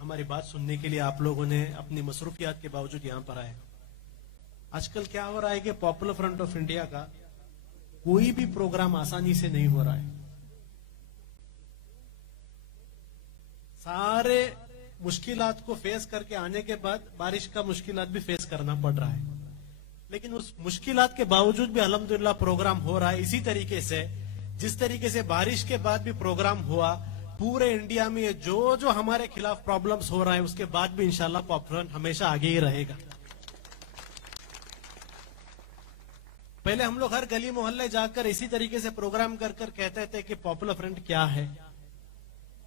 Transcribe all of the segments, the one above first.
हमारी बात सुनने के लिए आप लोगों ने अपनी मसरूफियात के बावजूद यहां पर आए। आजकल क्या हो रहा है कि पॉपुलर फ्रंट ऑफ इंडिया का कोई भी प्रोग्राम आसानी से नहीं हो रहा है। सारे मुश्किलात को फेस करके आने के बाद बारिश का मुश्किलात भी फेस करना पड़ रहा है, लेकिन उस मुश्किलात के बावजूद भी अल्हम्दुलिल्लाह प्रोग्राम हो रहा है। इसी तरीके से जिस तरीके से बारिश के बाद भी प्रोग्राम हुआ, पूरे इंडिया में जो जो हमारे खिलाफ प्रॉब्लम्स हो रहा है उसके बाद भी इंशाल्लाह पॉपुलर फ्रंट हमेशा आगे ही रहेगा। पहले हम लोग हर गली मोहल्ले जाकर इसी तरीके से प्रोग्राम कर कर कहते थे कि पॉपुलर फ्रंट क्या है,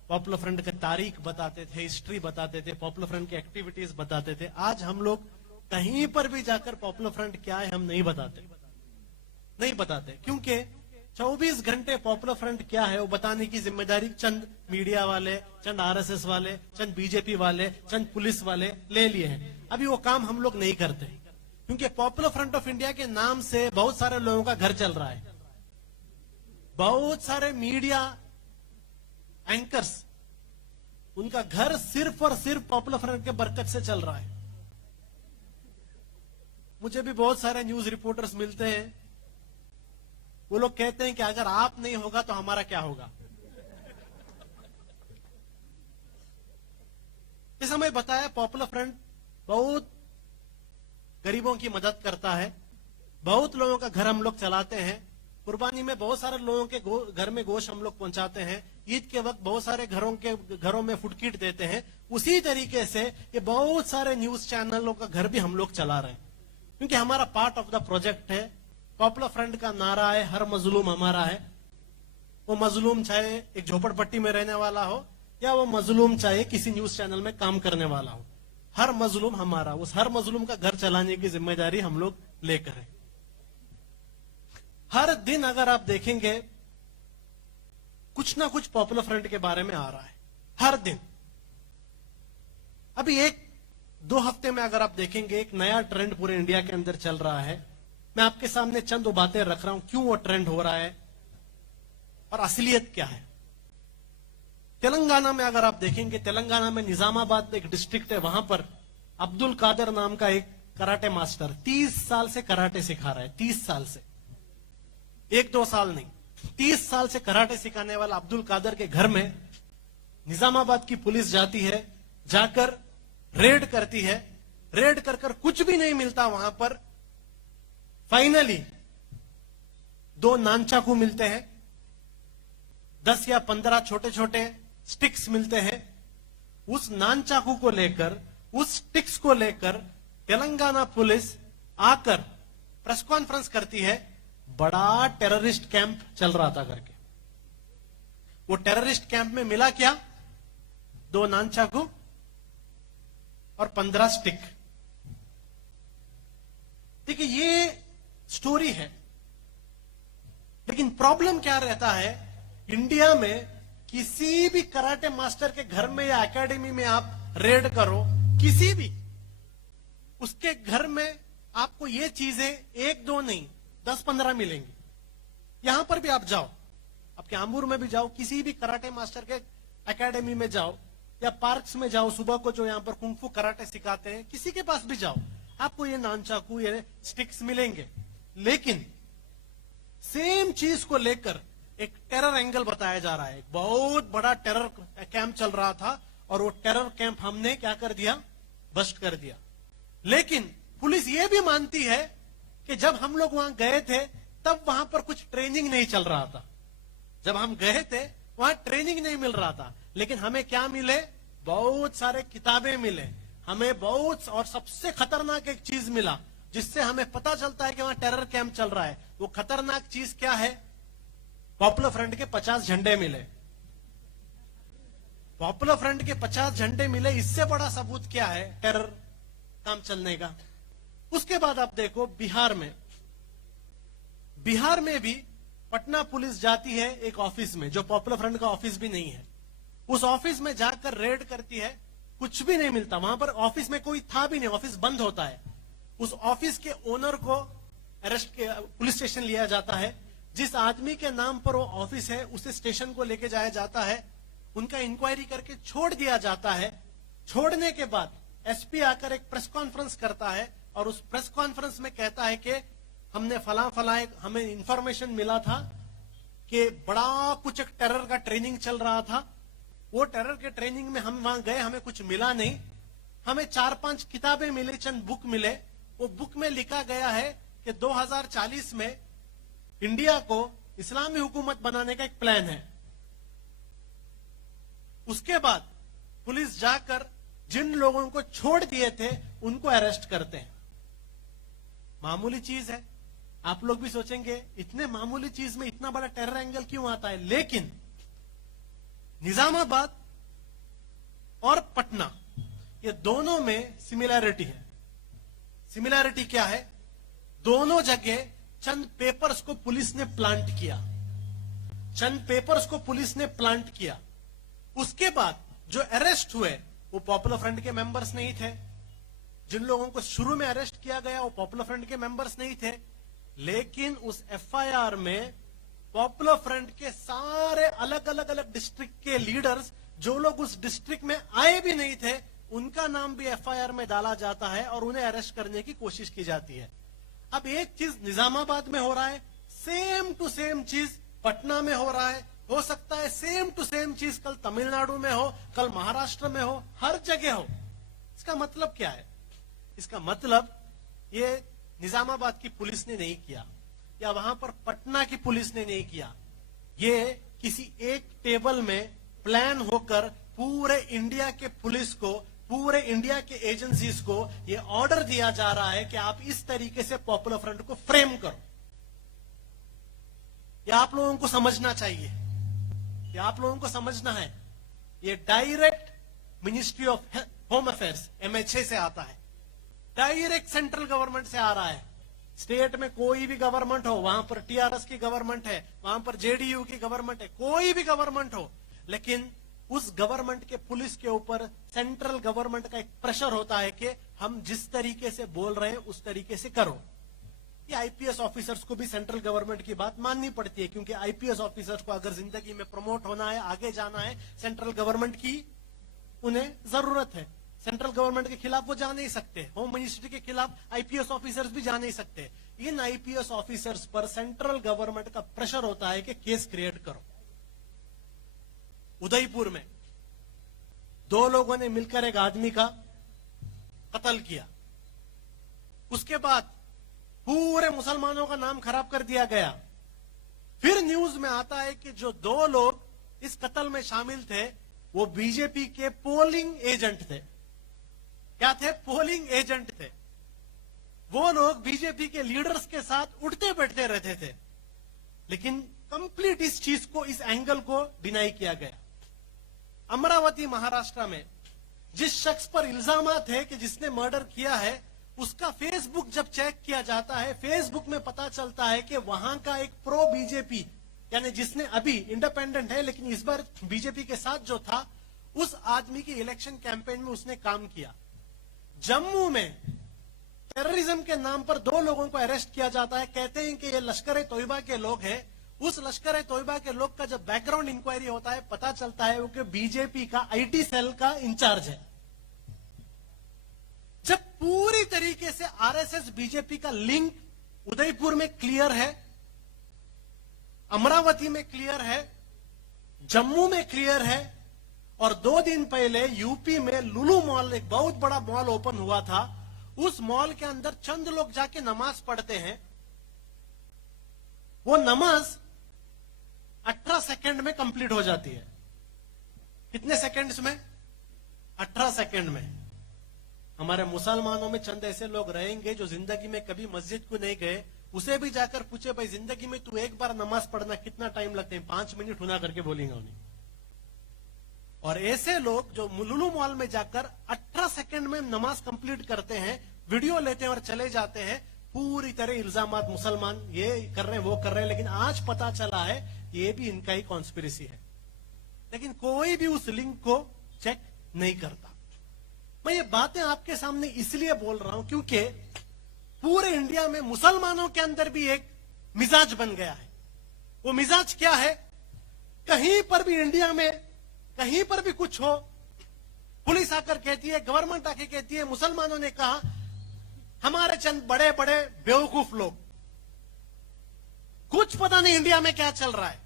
पॉपुलर फ्रंट की तारीख बताते थे, हिस्ट्री बताते थे, पॉपुलर फ्रंट की एक्टिविटीज बताते थे। आज हम लोग कहीं पर भी जाकर पॉपुलर फ्रंट क्या है हम नहीं बताते, क्योंकि 24 घंटे पॉपुलर फ्रंट क्या है वो बताने की जिम्मेदारी चंद मीडिया वाले, चंद आरएसएस वाले, चंद बीजेपी वाले, चंद पुलिस वाले ले लिए हैं। अभी वो काम हम लोग नहीं करते, क्योंकि पॉपुलर फ्रंट ऑफ इंडिया के नाम से बहुत सारे लोगों का घर चल रहा है। बहुत सारे मीडिया एंकर्स, उनका घर सिर्फ और सिर्फ पॉपुलर फ्रंट के बरकत से चल रहा है। मुझे भी बहुत सारे न्यूज रिपोर्टर्स मिलते हैं, वो लोग कहते हैं कि अगर आप नहीं होगा तो हमारा क्या होगा। इस समय बताया पॉपुलर फ्रंट बहुत गरीबों की मदद करता है, बहुत लोगों का घर हम लोग चलाते हैं, कुर्बानी में बहुत सारे लोगों के घर में गोश्त हम लोग पहुंचाते हैं, ईद के वक्त बहुत सारे घरों में फूड किट देते हैं। उसी तरीके से ये बहुत सारे न्यूज चैनलों का घर भी हम लोग चला रहे हैं, क्योंकि हमारा पार्ट ऑफ द प्रोजेक्ट है। पॉपुलर फ्रंट का नारा है हर मजलूम हमारा है। वो मजलूम चाहे एक झोपड़पट्टी में रहने वाला हो या वो मजलूम चाहे किसी न्यूज चैनल में काम करने वाला हो, हर मजलूम हमारा। उस हर मजलूम का घर चलाने की जिम्मेदारी हम लोग लेकर है। हर दिन अगर आप देखेंगे कुछ ना कुछ पॉपुलर फ्रंट के बारे में आ रहा है, हर दिन। अभी 1-2 हफ्ते में अगर आप देखेंगे एक नया ट्रेंड पूरे इंडिया के अंदर चल रहा है। मैं आपके सामने चंद बातें रख रहा हूं, क्यों वो ट्रेंड हो रहा है और असलियत क्या है। तेलंगाना में अगर आप देखेंगे, तेलंगाना में निजामाबाद एक डिस्ट्रिक्ट है, वहां पर अब्दुल कादर नाम का एक कराटे मास्टर 30 साल से कराटे सिखा रहा है। 30 साल से, 1-2 साल नहीं, 30 साल से कराटे सिखाने वाला अब्दुल कादर के घर में निजामाबाद की पुलिस जाती है, जाकर रेड करती है। रेड कर कर कुछ भी नहीं मिलता वहां पर। फाइनली 2 नानचाकू मिलते हैं, 10 या 15 छोटे छोटे स्टिक्स मिलते हैं। उस नानचाकू को लेकर, उस स्टिक्स को लेकर तेलंगाना पुलिस आकर प्रेस कॉन्फ्रेंस करती है, बड़ा टेररिस्ट कैंप चल रहा था करके। वो टेररिस्ट कैंप में मिला क्या? 2 नानचाकू और 15 स्टिक। देखिए ये स्टोरी है, लेकिन प्रॉब्लम क्या रहता है, इंडिया में किसी भी कराटे मास्टर के घर में या एकेडमी में आप रेड करो, किसी भी, उसके घर में आपको ये चीजें 1-2 नहीं 10-15 मिलेंगी। यहां पर भी आप जाओ, आपके आंबूर में भी जाओ, किसी भी कराटे मास्टर के एकेडमी में जाओ या पार्क्स में जाओ, सुबह को जो यहां पर कुंफू कराटे सिखाते हैं, किसी के पास भी जाओ, आपको ये नानचाकू, ये स्टिक्स मिलेंगे। लेकिन सेम चीज को लेकर एक टेरर एंगल बताया जा रहा है। एक बहुत बड़ा टेरर कैंप चल रहा था और वो टेरर कैंप हमने क्या कर दिया, बस्ट कर दिया। लेकिन पुलिस ये भी मानती है कि जब हम लोग वहां गए थे तब वहां पर कुछ ट्रेनिंग नहीं चल रहा था। जब हम गए थे वहां ट्रेनिंग नहीं मिल रहा था, लेकिन हमें क्या मिले, बहुत सारे किताबें मिले हमें, बहुत, और सबसे खतरनाक एक चीज मिला जिससे हमें पता चलता है कि वहां टेरर कैंप चल रहा है। वो खतरनाक चीज क्या है? पॉपुलर फ्रंट के 50 झंडे मिले। पॉपुलर फ्रंट के 50 झंडे मिले, इससे बड़ा सबूत क्या है टेरर काम चलने का। उसके बाद आप देखो बिहार में भी पटना पुलिस जाती है एक ऑफिस में, जो पॉपुलर फ्रंट का ऑफिस भी नहीं है। उस ऑफिस में जाकर रेड करती है, कुछ भी नहीं मिलता वहां पर। ऑफिस में कोई था भी नहीं, ऑफिस बंद होता है। उस ऑफिस के ओनर को अरेस्ट पुलिस स्टेशन लिया जाता है। जिस आदमी के नाम पर वो ऑफिस है उसे स्टेशन को लेके जाया जाता है, उनका इंक्वायरी करके छोड़ दिया जाता है। छोड़ने के बाद एसपी आकर एक प्रेस कॉन्फ्रेंस करता है और उस प्रेस कॉन्फ्रेंस में कहता है कि हमने फला हमें इंफॉर्मेशन मिला था कि बड़ा कुछ एक टेरर का ट्रेनिंग चल रहा था। वो टेरर के ट्रेनिंग में हम वहां गए, हमें कुछ मिला नहीं। हमें 4-5 किताबें मिली, चंद बुक मिले। वो बुक में लिखा गया है कि 2040 में इंडिया को इस्लामी हुकूमत बनाने का एक प्लान है। उसके बाद पुलिस जाकर जिन लोगों को छोड़ दिए थे उनको अरेस्ट करते हैं। मामूली चीज है। आप लोग भी सोचेंगे इतने मामूली चीज में इतना बड़ा टेरर एंगल क्यों आता है, लेकिन निजामाबाद और पटना ये दोनों में सिमिलैरिटी है। सिमिलैरिटी क्या है? दोनों जगह चंद पेपर्स को पुलिस ने प्लांट किया। चंद पेपर्स को पुलिस ने प्लांट किया। उसके बाद जो अरेस्ट हुए वो पॉपुलर फ्रंट के मेंबर्स नहीं थे। जिन लोगों को शुरू में अरेस्ट किया गया वो पॉपुलर फ्रंट के मेंबर्स नहीं थे, लेकिन उस एफआईआर में पॉपुलर फ्रंट के सारे अलग अलग डिस्ट्रिक्ट के लीडर्स, जो लोग उस डिस्ट्रिक्ट में आए भी नहीं थे, उनका नाम भी एफआईआर में डाला जाता है और उन्हें अरेस्ट करने की कोशिश की जाती है। अब एक चीज निजामाबाद में हो रहा है, सेम टू सेम चीज पटना में हो रहा है। हो सकता है सेम टू सेम चीज कल तमिलनाडु में हो, कल महाराष्ट्र में हो, हर जगह हो। इसका मतलब क्या है? इसका मतलब ये निजामाबाद की पुलिस ने नहीं किया या वहां पर पटना की पुलिस ने नहीं किया। ये किसी एक टेबल में प्लान होकर पूरे इंडिया के पुलिस को, पूरे इंडिया के एजेंसीज को ये ऑर्डर दिया जा रहा है कि आप इस तरीके से पॉपुलर फ्रंट को फ्रेम करो। ये आप लोगों को समझना चाहिए, ये आप लोगों को समझना है। ये direct ministry of home affairs MHA से आता है, डायरेक्ट सेंट्रल गवर्नमेंट से आ रहा है। स्टेट में कोई भी गवर्नमेंट हो, वहां पर TRS की गवर्नमेंट है, वहां पर JDU की गवर्नमेंट है, कोई भी गवर्नमेंट हो, लेकिन उस गवर्नमेंट के पुलिस के ऊपर सेंट्रल गवर्नमेंट का एक प्रेशर होता है कि हम जिस तरीके से बोल रहे हैं उस तरीके से करो। ये IPS ऑफिसर्स को भी सेंट्रल गवर्नमेंट की बात माननी पड़ती है, क्योंकि IPS ऑफिसर्स को अगर जिंदगी में प्रमोट होना है, आगे जाना है, सेंट्रल गवर्नमेंट की उन्हें जरूरत है। सेंट्रल गवर्नमेंट के खिलाफ वो जा नहीं सकते, होम मिनिस्ट्री के खिलाफ IPS ऑफिसर्स भी जा नहीं सकते। इन IPS ऑफिसर्स पर सेंट्रल गवर्नमेंट का प्रेशर होता है कि केस क्रिएट करो। उदयपुर में 2 लोगों ने मिलकर एक आदमी का कत्ल किया। उसके बाद पूरे मुसलमानों का नाम खराब कर दिया गया। फिर न्यूज में आता है कि जो 2 लोग इस कत्ल में शामिल थे वो बीजेपी के पोलिंग एजेंट थे। क्या थे? पोलिंग एजेंट थे। वो लोग बीजेपी के लीडर्स के साथ उठते बैठते रहते थे, लेकिन कंप्लीट इस चीज को, इस एंगल को डिनाई किया गया। अमरावती महाराष्ट्र में जिस शख्स पर इल्जामात है कि जिसने मर्डर किया है, उसका फेसबुक जब चेक किया जाता है, फेसबुक में पता चलता है कि वहां का एक प्रो बीजेपी, यानी जिसने अभी इंडिपेंडेंट है लेकिन इस बार बीजेपी के साथ जो था, उस आदमी की इलेक्शन कैंपेन में उसने काम किया। जम्मू में टेररिज्म के नाम पर 2 लोगों को अरेस्ट किया जाता है। कहते हैं कि ये लश्कर-ए-तोयबा के लोग हैं। उस लश्कर-ए-तोयबा के लोग का जब बैकग्राउंड इंक्वायरी होता है, पता चलता है वो कि बीजेपी का IT सेल का इंचार्ज है। जब पूरी तरीके से RSS बीजेपी का लिंक उदयपुर में क्लियर है, अमरावती में क्लियर है, जम्मू में क्लियर है, और 2 दिन पहले यूपी में लुलु मॉल, एक बहुत बड़ा मॉल ओपन हुआ था, उस मॉल के अंदर चंद लोग जाके नमाज पढ़ते हैं। वो नमाज 18 सेकंड में कंप्लीट हो जाती है। कितने सेकंड्स में? 18 सेकंड में। हमारे मुसलमानों में चंद ऐसे लोग रहेंगे जो जिंदगी में कभी मस्जिद को नहीं गए, उसे भी जाकर पूछे भाई जिंदगी में तू एक बार नमाज पढ़ना कितना टाइम लगते हैं? 5 मिनट होना करके बोलेंगे उन्हें। और ऐसे लोग जो लुलु मॉल में जाकर 18 सेकंड में नमाज कंप्लीट करते हैं, वीडियो लेते हैं और चले जाते हैं, पूरी तरह इल्जामात मुसलमान ये कर रहे हैं, वो कर रहे हैं। लेकिन आज पता चला है ये भी इनका ही कॉन्स्पिरेसी है, लेकिन कोई भी उस लिंक को चेक नहीं करता। मैं ये बातें आपके सामने इसलिए बोल रहा हूं क्योंकि पूरे इंडिया में मुसलमानों के अंदर भी एक मिजाज बन गया है। वो मिजाज क्या है? कहीं पर भी इंडिया में कहीं पर भी कुछ हो, पुलिस आकर कहती है, गवर्नमेंट आके कहती है, मुसलमानों ने कहा, हमारे चंद बड़े बड़े बेवकूफ लोग, कुछ पता नहीं इंडिया में क्या चल रहा है,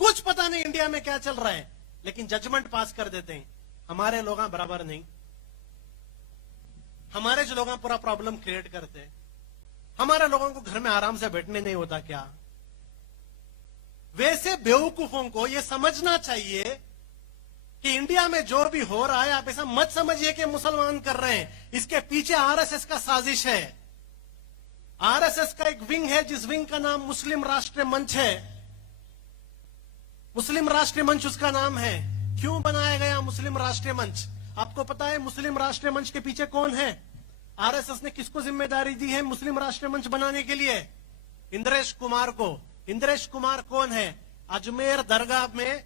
कुछ पता नहीं इंडिया में क्या चल रहा है, लेकिन जजमेंट पास कर देते हैं। हमारे लोग बराबर नहीं, हमारे जो लोग पूरा प्रॉब्लम क्रिएट करते हैं, हमारे लोगों को घर में आराम से बैठने नहीं होता क्या? वैसे बेवकूफों को यह समझना चाहिए कि इंडिया में जो भी हो रहा है, आप ऐसा मत समझिए कि मुसलमान कर रहे हैं, इसके पीछे आरएसएस का साजिश है। आरएसएस का एक विंग है, जिस विंग का नाम मुस्लिम राष्ट्रीय मंच है। मुस्लिम राष्ट्रीय मंच उसका नाम है। क्यों बनाया गया मुस्लिम राष्ट्रीय मंच? आपको पता है मुस्लिम राष्ट्रीय मंच के पीछे कौन है? आरएसएस ने किसको जिम्मेदारी दी है मुस्लिम राष्ट्रीय मंच बनाने के लिए? इंद्रेश कुमार को। इंद्रेश कुमार कौन है? अजमेर दरगाह में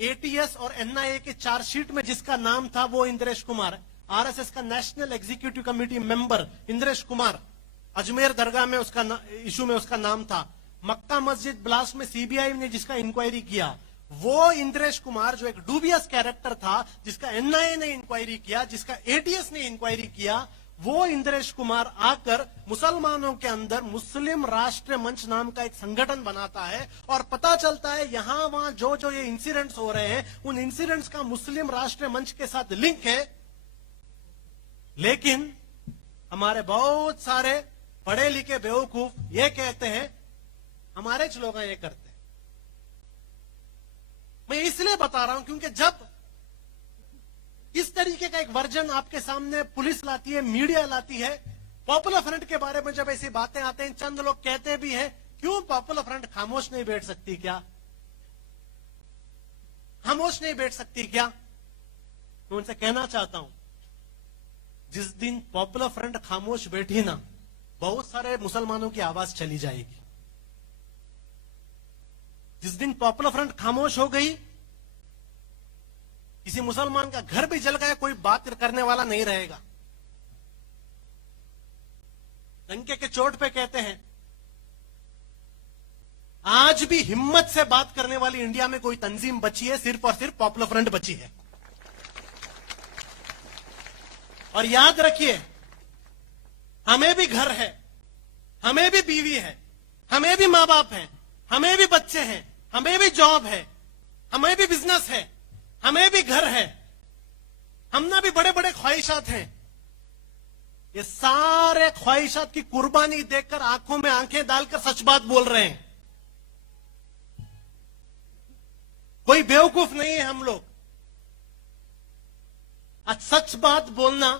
एटीएस और एनआईए के चार्जशीट में जिसका नाम था वो इंद्रेश कुमार। आरएसएस का national executive committee member Indresh Kumar, Ajmer दरगाह में उसका इशू में उसका नाम था। मक्का मस्जिद ब्लास्ट में सीबीआई ने जिसका इंक्वायरी किया, वो इंद्रेश कुमार जो एक डूबियस कैरेक्टर था, जिसका एनआईए ने इंक्वायरी किया, जिसका एटीएस ने इंक्वायरी किया, वो इंद्रेश कुमार आकर मुसलमानों के अंदर मुस्लिम राष्ट्रीय मंच नाम का एक संगठन बनाता है। और पता चलता है यहां वहां जो जो ये इंसिडेंट्स हो रहे हैं, उन इंसिडेंट्स का मुस्लिम राष्ट्रीय मंच के साथ लिंक है। लेकिन हमारे बहुत सारे पढ़े लिखे बेवकूफ ये कहते हैं हमारे च लोग ये करते हैं। मैं इसलिए बता रहा हूं क्योंकि जब इस तरीके का एक वर्जन आपके सामने पुलिस लाती है, मीडिया लाती है, पॉपुलर फ्रंट के बारे में जब ऐसी बातें आते हैं, चंद लोग कहते भी हैं, क्यों पॉपुलर फ्रंट खामोश नहीं बैठ सकती क्या? खामोश नहीं बैठ सकती क्या? मैं उनसे कहना चाहता हूं, जिस दिन पॉपुलर फ्रंट खामोश बैठी ना, बहुत सारे मुसलमानों की आवाज चली जाएगी। जिस दिन पॉपुलर फ्रंट खामोश हो गई, किसी मुसलमान का घर भी जल गया, कोई बात करने वाला नहीं रहेगा। डंके के चोट पे कहते हैं, आज भी हिम्मत से बात करने वाली इंडिया में कोई तंजीम बची है, सिर्फ और सिर्फ पॉपुलर फ्रंट बची है। और याद रखिए, हमें भी घर है, हमें भी बीवी है, हमें भी मां बाप हैं, हमें भी बच्चे हैं, हमें भी जॉब है, हमें भी बिजनेस है, हमें भी घर है, हमने भी बड़े बड़े ख्वाहिशात हैं। ये सारे ख्वाहिशात की कुर्बानी देखकर आंखों में आंखें डालकर सच बात बोल रहे हैं। कोई बेवकूफ नहीं है हम लोग। आज सच बात बोलना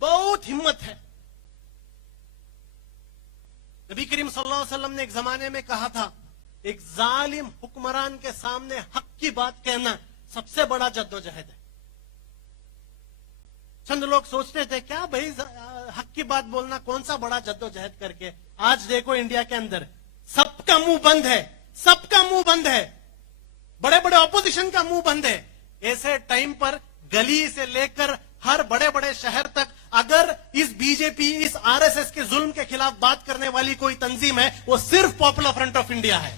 बहुत हिम्मत है। नबी करीम सल्लल्लाहु अलैहि वसल्लम ने एक जमाने में कहा था, एक जालिम हुक्मरान के सामने हक की बात कहना सबसे बड़ा जद्दोजहद है। चंद लोग सोचते थे क्या भाई हक की बात बोलना कौन सा बड़ा जद्दोजहद करके। आज देखो इंडिया के अंदर सबका मुंह बंद है, सबका मुंह बंद है, बड़े बड़े ऑपोजिशन का मुंह बंद है। ऐसे टाइम पर गली से लेकर हर बड़े बड़े शहर तक अगर इस बीजेपी, इस आरएसएस के जुल्म के खिलाफ बात करने वाली कोई तंजीम है, वो सिर्फ पॉपुलर फ्रंट ऑफ इंडिया है।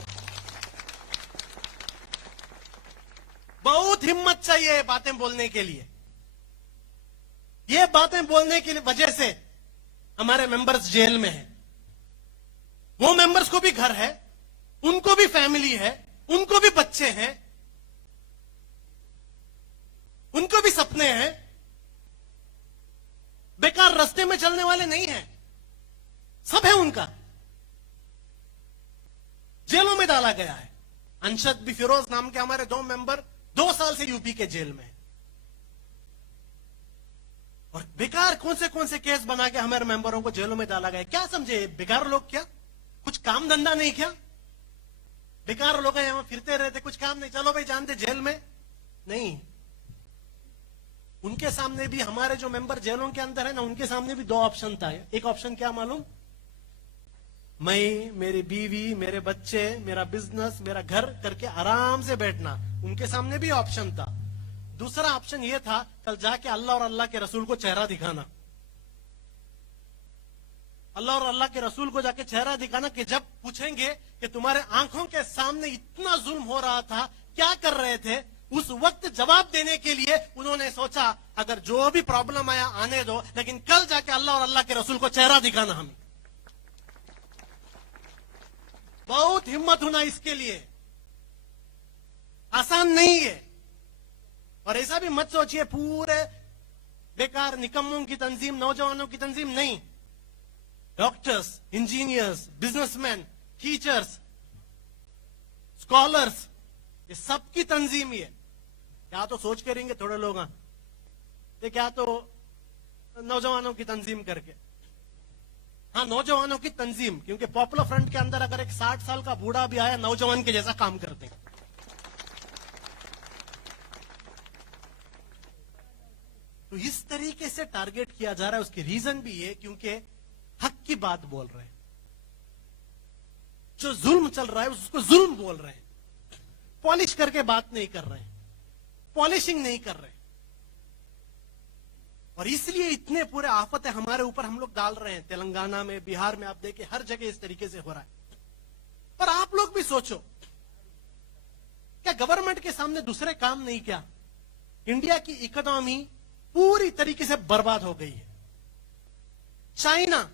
बहुत हिम्मत चाहिए ये बातें बोलने के लिए। ये बातें बोलने की वजह से हमारे मेंबर्स जेल में हैं। वो मेंबर्स को भी घर है, उनको भी फैमिली है, उनको भी बच्चे हैं, उनको भी सपने हैं। बेकार रास्ते में चलने वाले नहीं हैं, सब है उनका। जेलों में डाला गया है। अंशद बी फिरोज नाम के हमारे 2 मेंबर 2 साल से यूपी के जेल में। और बेकार कौन से केस बना के हमारे मेंबरों को जेलों में डाला गया। क्या समझे बेकार लोग? क्या कुछ काम धंधा नहीं? क्या बेकार लोग यहां फिरते रहते, कुछ काम नहीं, चलो भाई जानते जेल में? नहीं। उनके सामने भी, हमारे जो मेंबर जेलों के अंदर है ना, उनके सामने भी 2 ऑप्शन था। एक ऑप्शन क्या मालूम? मैं, मेरी बीवी, मेरे बच्चे, मेरा बिजनेस, मेरा घर करके आराम से बैठना, उनके सामने भी ऑप्शन था। दूसरा ऑप्शन यह था कल जाके अल्लाह और अल्लाह के रसूल को चेहरा दिखाना। अल्लाह और अल्लाह के रसूल को जाके चेहरा दिखाना कि जब पूछेंगे कि तुम्हारे आंखों के सामने इतना जुल्म हो रहा था, क्या कर रहे थे, उस वक्त जवाब देने के लिए उन्होंने सोचा अगर जो भी प्रॉब्लम आया आने दो, लेकिन कल जाके अल्लाह और अल्लाह के रसूल को चेहरा दिखाना हमें। बहुत हिम्मत होना इसके लिए, आसान नहीं है। और ऐसा भी मत सोचिए पूरे बेकार निकम्मों की तंजीम, नौजवानों की तंजीम नहीं। Doctors, engineers, businessman, teachers, scholars, ये सबकी तंजीम ही है। क्या तो सोच के रहेंगे थोड़े लोग, ये क्या तो नौजवानों की तंजीम करके। हाँ, नौजवानों की तंजीम, क्योंकि पॉपुलर फ्रंट के अंदर अगर एक 60 साल का बूढ़ा भी आया, नौजवान के जैसा काम करते हैं। तो इस तरीके से टारगेट किया जा रहा है। उसकी रीजन भी है क्योंकि हक की बात बोल रहे हैं। जो जुल्म चल रहा है उसको जुल्म बोल रहे हैं, पॉलिश करके बात नहीं कर रहे हैं, पॉलिशिंग नहीं कर रहे। और इसलिए इतने पूरे आफतें हमारे ऊपर हम लोग डाल रहे हैं। तेलंगाना में, बिहार में, आप देखिए हर जगह इस तरीके से हो रहा है। पर आप लोग भी सोचो, क्या गवर्नमेंट के सामने दूसरे काम नहीं? क्या इंडिया की इकोनॉमी पूरी तरीके से बर्बाद हो गई है। चाइना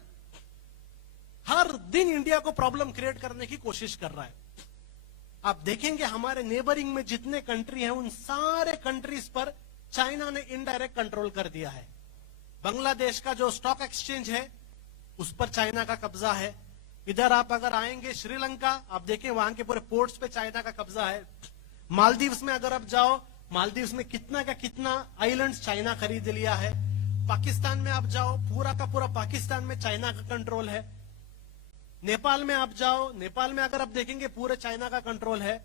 हर दिन इंडिया को प्रॉब्लम क्रिएट करने की कोशिश कर रहा है। आप देखेंगे हमारे नेबरिंग में जितने कंट्री हैं उन सारे कंट्रीज पर चाइना ने इनडायरेक्ट कंट्रोल कर दिया है। बांग्लादेश का जो स्टॉक एक्सचेंज है उस पर चाइना का कब्जा है। इधर आप अगर आएंगे श्रीलंका, आप देखें वहां के पूरे पोर्ट्स पे चाइना का कब्जा है। मालदीव्स में अगर आप जाओ, मालदीव्स में कितना का कितना आइलैंड्स चाइना खरीद लिया है। पाकिस्तान में आप जाओ, पूरा का पूरा पाकिस्तान में चाइना का कंट्रोल है। नेपाल में आप जाओ, नेपाल में अगर आप देखेंगे पूरे चाइना का कंट्रोल है।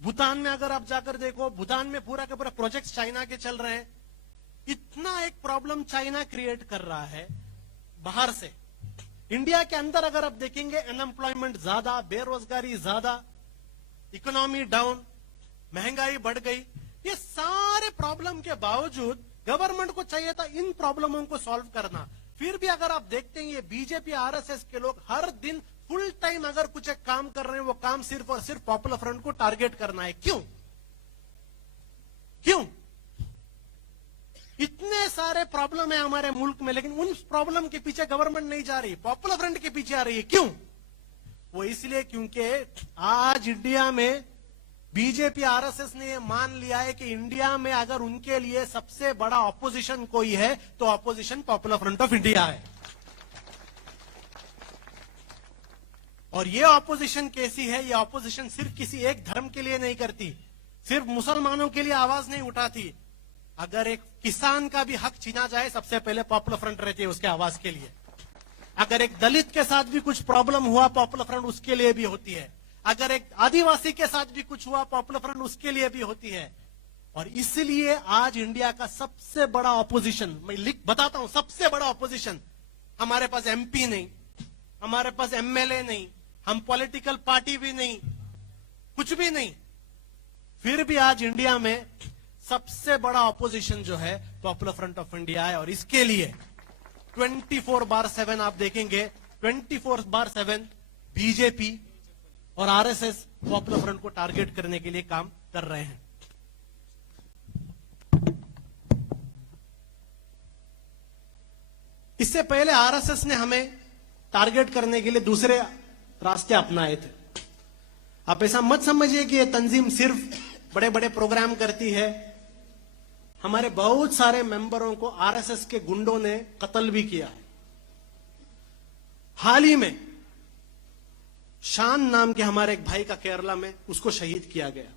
भूटान में अगर आप जाकर देखो, भूटान में पूरा का पूरा प्रोजेक्ट चाइना के चल रहे हैं। इतना एक प्रॉब्लम चाइना क्रिएट कर रहा है बाहर से। इंडिया के अंदर अगर आप देखेंगे अनएम्प्लॉयमेंट ज्यादा, बेरोजगारी ज्यादा, इकोनॉमी डाउन, महंगाई बढ़ गई। ये सारे प्रॉब्लम के बावजूद गवर्नमेंट को चाहिए था इन प्रॉब्लमों को सॉल्व करना। फिर भी अगर आप देखते हैं ये बीजेपी आरएसएस के लोग हर दिन फुल टाइम अगर कुछ एक काम कर रहे हैं, वो काम सिर्फ और सिर्फ पॉपुलर फ्रंट को टारगेट करना है। क्यों? क्यों? इतने सारे प्रॉब्लम है हमारे मुल्क में, लेकिन उन प्रॉब्लम के पीछे गवर्नमेंट नहीं जा रही, पॉपुलर फ्रंट के पीछे आ रही है। क्यों? वो इसलिए क्योंकि आज इंडिया में बीजेपी आरएसएस ने ये मान लिया है कि इंडिया में अगर उनके लिए सबसे बड़ा ऑपोजिशन कोई है तो opposition popular front of India है। और ये ऑपोजिशन कैसी है? ये ऑपोजिशन सिर्फ किसी एक धर्म के लिए नहीं करती, सिर्फ मुसलमानों के लिए आवाज नहीं उठाती। अगर एक किसान का भी हक छीना जाए, सबसे पहले पॉपुलर फ्रंट रहती है उसके आवाज के लिए। अगर एक दलित के साथ भी कुछ प्रॉब्लम हुआ, पॉपुलर फ्रंट उसके लिए भी होती है। अगर एक आदिवासी के साथ भी कुछ हुआ, पॉपुलर फ्रंट उसके लिए भी होती है। और इसलिए आज इंडिया का सबसे बड़ा ऑपोजिशन, मैं लिख बताता हूं, सबसे बड़ा ऑपोजिशन, हमारे पास एमपी नहीं, हमारे पास एमएलए नहीं, हम पॉलिटिकल पार्टी भी नहीं, कुछ भी नहीं, फिर भी आज इंडिया में सबसे बड़ा ऑपोजिशन जो है पॉपुलर फ्रंट ऑफ इंडिया है। और इसके लिए 24/7 आप देखेंगे, 24/7 बीजेपी और आरएसएस पॉपुलर फ्रंट को टारगेट करने के लिए काम कर रहे हैं। इससे पहले आरएसएस ने हमें टारगेट करने के लिए दूसरे रास्ते अपनाए थे। आप ऐसा मत समझिए कि यह तंजीम सिर्फ बड़े बड़े प्रोग्राम करती है। हमारे बहुत सारे मेंबरों को आरएसएस के गुंडों ने कत्ल भी किया है। हाल ही में शान नाम के हमारे एक भाई का केरला में उसको शहीद किया गया।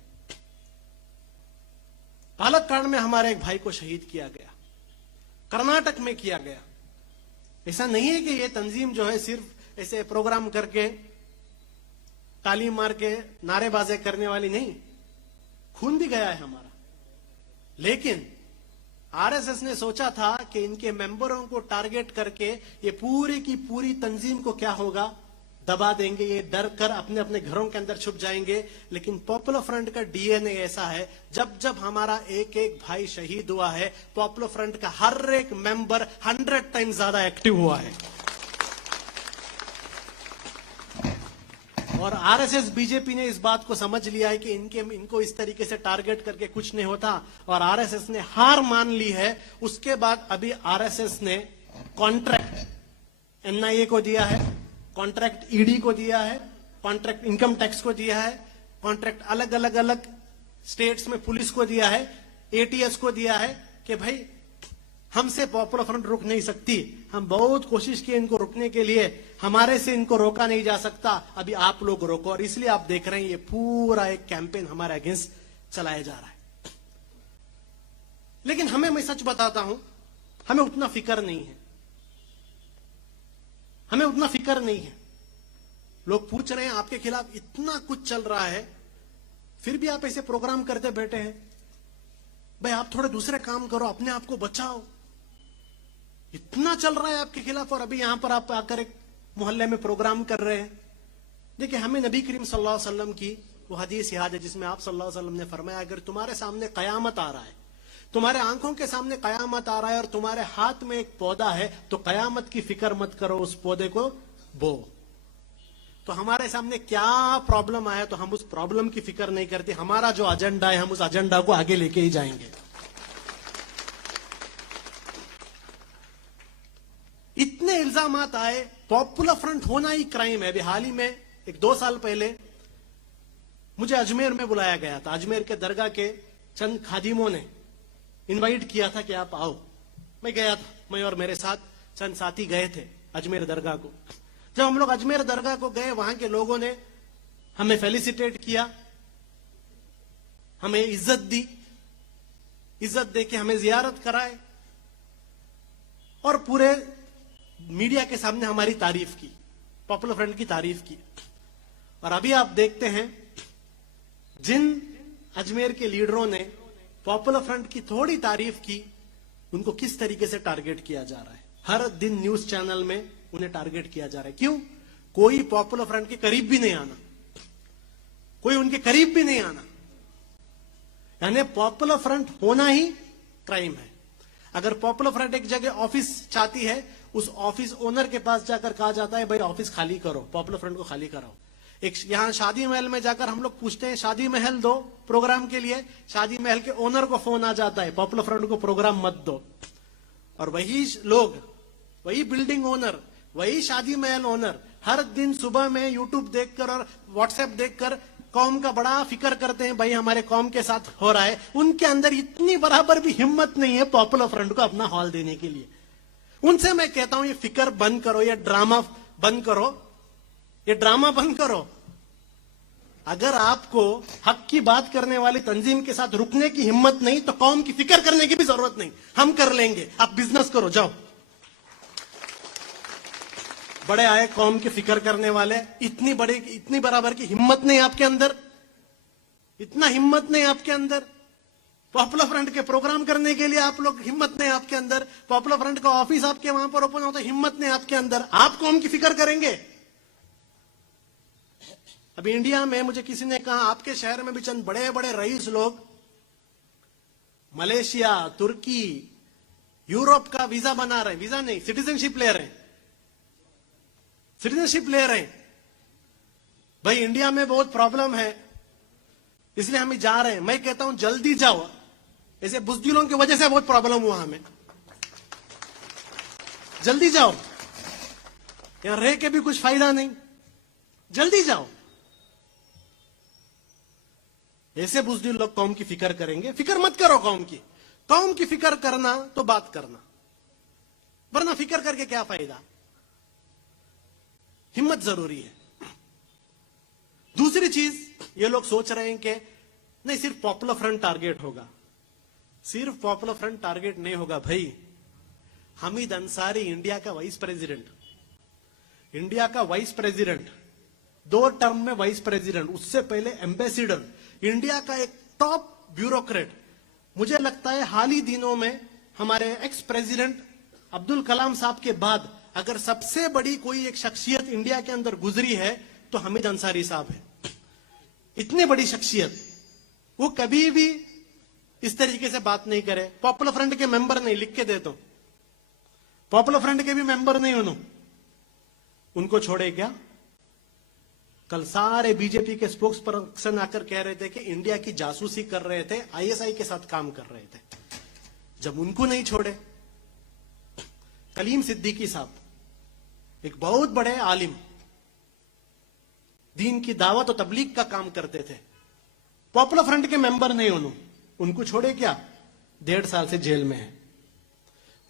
पालक्काड में हमारे एक भाई को शहीद किया गया। कर्नाटक में किया गया। ऐसा नहीं है कि ये तंजीम जो है सिर्फ ऐसे प्रोग्राम करके ताली मार के नारेबाजी करने वाली नहीं, खून भी गया है हमारा। लेकिन आरएसएस ने सोचा था कि इनके मेंबरों को टारगेट करके ये पूरी की पूरी तंजीम को क्या होगा, दबा देंगे, ये डर कर अपने अपने घरों के अंदर छुप जाएंगे। लेकिन पॉपुलर फ्रंट का डीएनए ऐसा है, जब जब हमारा एक एक भाई शहीद हुआ है, पॉपुलर फ्रंट का हर एक मेंबर 100 टाइम ज्यादा एक्टिव हुआ है। और आरएसएस बीजेपी ने इस बात को समझ लिया है कि इनको इस तरीके से टारगेट करके कुछ नहीं होता, और आरएसएस ने हार मान ली है। उसके बाद अभी आरएसएस ने कॉन्ट्रैक्ट एनआईए को दिया है, कॉन्ट्रैक्ट ईडी को दिया है, कॉन्ट्रैक्ट इनकम टैक्स को दिया है, कॉन्ट्रैक्ट अलग अलग अलग स्टेट्स में पुलिस को दिया है, एटीएस को दिया है कि भाई हमसे पॉपुलर फ्रंट रुक नहीं सकती। हम बहुत कोशिश की इनको रोकने के लिए, हमारे से इनको रोका नहीं जा सकता, अभी आप लोग रोको। और इसलिए आप देख रहे हैं ये पूरा एक कैंपेन हमारे अगेंस्ट चलाया जा रहा है। लेकिन मैं सच बताता हूं, हमें उतना फिक्र नहीं है, हमें उतना फिक्र नहीं है। लोग पूछ रहे हैं आपके खिलाफ इतना कुछ चल रहा है, फिर भी आप ऐसे प्रोग्राम करते बैठे हैं। भाई आप थोड़े दूसरे काम करो, अपने आप को बचाओ। इतना चल रहा है आपके खिलाफ, और अभी यहां पर आप आकर एक मोहल्ले में प्रोग्राम कर रहे हैं। देखिए, हमें नबी करीम सल्लल्लाहु अलैहि वसल्लम की वो हदीस याद है जिसमें आप सल्लल्लाहु अलैहि वसल्लम ने फरमाया, अगर तुम्हारे सामने कयामत आ रहा है, तुम्हारे आंखों के सामने कयामत आ रहा है और तुम्हारे हाथ में एक पौधा है, तो कयामत की फिक्र मत करो, उस पौधे को बो। तो हमारे सामने क्या प्रॉब्लम आया तो हम उस प्रॉब्लम की फिक्र नहीं करते, हमारा जो एजेंडा है हम उस एजेंडा को आगे लेके ही जाएंगे। इतने इल्जामात आए, पॉपुलर फ्रंट होना ही क्राइम है। अभी हाल ही में 1-2 साल पहले मुझे अजमेर में बुलाया गया था। अजमेर के दरगाह के चंद खादिमों ने इनवाइट किया था कि आप आओ। मैं गया था, मैं और मेरे साथ चंद साथी गए थे अजमेर दरगाह को। जब हम लोग अजमेर दरगाह को गए, वहां के लोगों ने हमें फेलिसिटेट किया, हमें इज्जत दी, इज्जत देके हमें जियारत कराए और पूरे मीडिया के सामने हमारी तारीफ की, पॉपुलर फ्रंट की तारीफ की। और अभी आप देखते हैं जिन अजमेर के लीडरों ने पॉपुलर फ्रंट की थोड़ी तारीफ की, उनको किस तरीके से टारगेट किया जा रहा है। हर दिन न्यूज चैनल में उन्हें टारगेट किया जा रहा है। क्यों? कोई पॉपुलर फ्रंट के करीब भी नहीं आना, कोई उनके करीब भी नहीं आना। यानी पॉपुलर फ्रंट होना ही क्राइम है। अगर पॉपुलर फ्रंट एक जगह ऑफिस चाहती है, उस ऑफिस ओनर के पास जाकर कहा जाता है भाई ऑफिस खाली करो, पॉपुलर फ्रंट को खाली कराओ। एक यहां शादी महल में जाकर हम लोग पूछते हैं शादी महल दो प्रोग्राम के लिए, शादी महल के ओनर को फोन आ जाता है पॉपुलर फ्रंट को प्रोग्राम मत दो। और वही लोग, वही बिल्डिंग ओनर, वही शादी महल ओनर हर दिन सुबह में यूट्यूब देखकर और व्हाट्सएप देखकर कौम का बड़ा फिक्र करते हैं, भाई हमारे कौम के साथ हो रहा है। उनके अंदर इतनी बराबर भी हिम्मत नहीं है पॉपुलर फ्रंट को अपना हॉल देने के लिए। उनसे मैं कहता हूं ये फिक्र बंद करो, ये ड्रामा बंद करो, ये ड्रामा बंद करो। अगर आपको हक की बात करने वाली तंजीम के साथ रुकने की हिम्मत नहीं तो कौम की फिक्र करने की भी जरूरत नहीं, हम कर लेंगे, आप बिजनेस करो, जाओ। बड़े आए कौम की फिक्र करने वाले, इतनी बराबर की हिम्मत नहीं आपके अंदर, इतना हिम्मत नहीं आपके अंदर। पॉपुलर फ्रंट के प्रोग्राम करने के लिए आप लोग, हिम्मत नहीं आपके अंदर। पॉपुलर फ्रंट का ऑफिस आपके वहां पर ओपन होता है, हिम्मत नहीं आपके अंदर। आप कौम की फिक्र करेंगे? अभी इंडिया में मुझे किसी ने कहा आपके शहर में भी चंद बड़े बड़े रईस लोग मलेशिया, तुर्की, यूरोप का वीजा बना रहे हैं, वीजा नहीं सिटीजनशिप ले रहे हैं, सिटीजनशिप ले रहे हैं। भाई इंडिया में बहुत प्रॉब्लम है इसलिए हम जा रहे हैं। मैं कहता हूं जल्दी जाओ, ऐसे बुजदिलों की वजह से बहुत प्रॉब्लम हुआ हमें, जल्दी जाओ, यहां रह के भी कुछ फायदा नहीं, जल्दी जाओ। ऐसे बुजदिल लोग कौम की फिक्र करेंगे? फिक्र मत करो कौम की। कौम की फिक्र करना तो बात करना, वरना फिक्र करके क्या फायदा। हिम्मत जरूरी है। दूसरी चीज, ये लोग सोच रहे हैं कि नहीं सिर्फ पॉपुलर फ्रंट टारगेट होगा। सिर्फ पॉपुलर फ्रंट टारगेट नहीं होगा भाई। हामिद अंसारी इंडिया का वाइस प्रेसिडेंट, इंडिया का वाइस प्रेसिडेंट, 2 टर्म में वाइस प्रेसिडेंट, उससे पहले एम्बेसडर, इंडिया का एक टॉप ब्यूरोक्रेट। मुझे लगता है हाल ही दिनों में हमारे एक्स प्रेसिडेंट अब्दुल कलाम साहब के बाद अगर सबसे बड़ी कोई एक शख्सियत इंडिया के अंदर गुजरी है तो हामिद अंसारी साहब है। इतनी बड़ी शख्सियत, वो कभी भी इस तरीके से बात नहीं करे। पॉपुलर फ्रंट के मेंबर नहीं, लिख के दे दो, पॉपुलर फ्रंट के भी मेंबर नहीं उनको छोड़े क्या? कल सारे बीजेपी के स्पोक्स पर्सन आकर कह रहे थे कि इंडिया की जासूसी कर रहे थे, आईएसआई के साथ काम कर रहे थे। जब उनको नहीं छोड़े, कलीम सिद्दीकी साहब एक बहुत बड़े आलिम, दीन की दावत और तबलीग का काम करते थे, पॉपुलर फ्रंट के मेंबर नहीं उनको छोड़े क्या? 1.5 साल से जेल में है।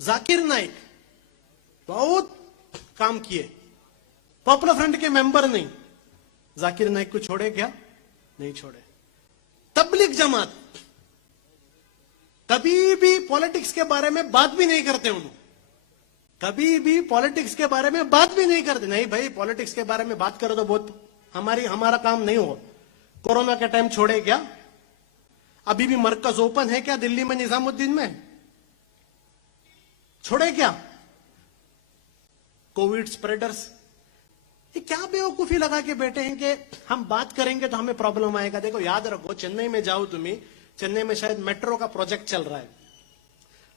जाकिर नाइक बहुत काम किए, पॉपुलर फ्रंट के मेंबर नहीं, जाकिर नाइक को छोड़े क्या? नहीं छोड़े। तबलीग जमात कभी भी पॉलिटिक्स के बारे में बात भी नहीं करते, कभी भी पॉलिटिक्स के बारे में बात भी नहीं करते। नहीं भाई, पॉलिटिक्स के बारे में बात करो तो बहुत हमारा काम नहीं हो। कोरोना के टाइम छोड़े क्या? अभी भी मरकज ओपन है क्या दिल्ली में, निजामुद्दीन में? छोड़े क्या? कोविड स्प्रेडर्स, ये क्या बेवकूफी लगा के बैठे हैं कि हम बात करेंगे तो हमें प्रॉब्लम आएगा। देखो याद रखो, चेन्नई में जाओ तुम्हें, चेन्नई में शायद मेट्रो का प्रोजेक्ट चल रहा है।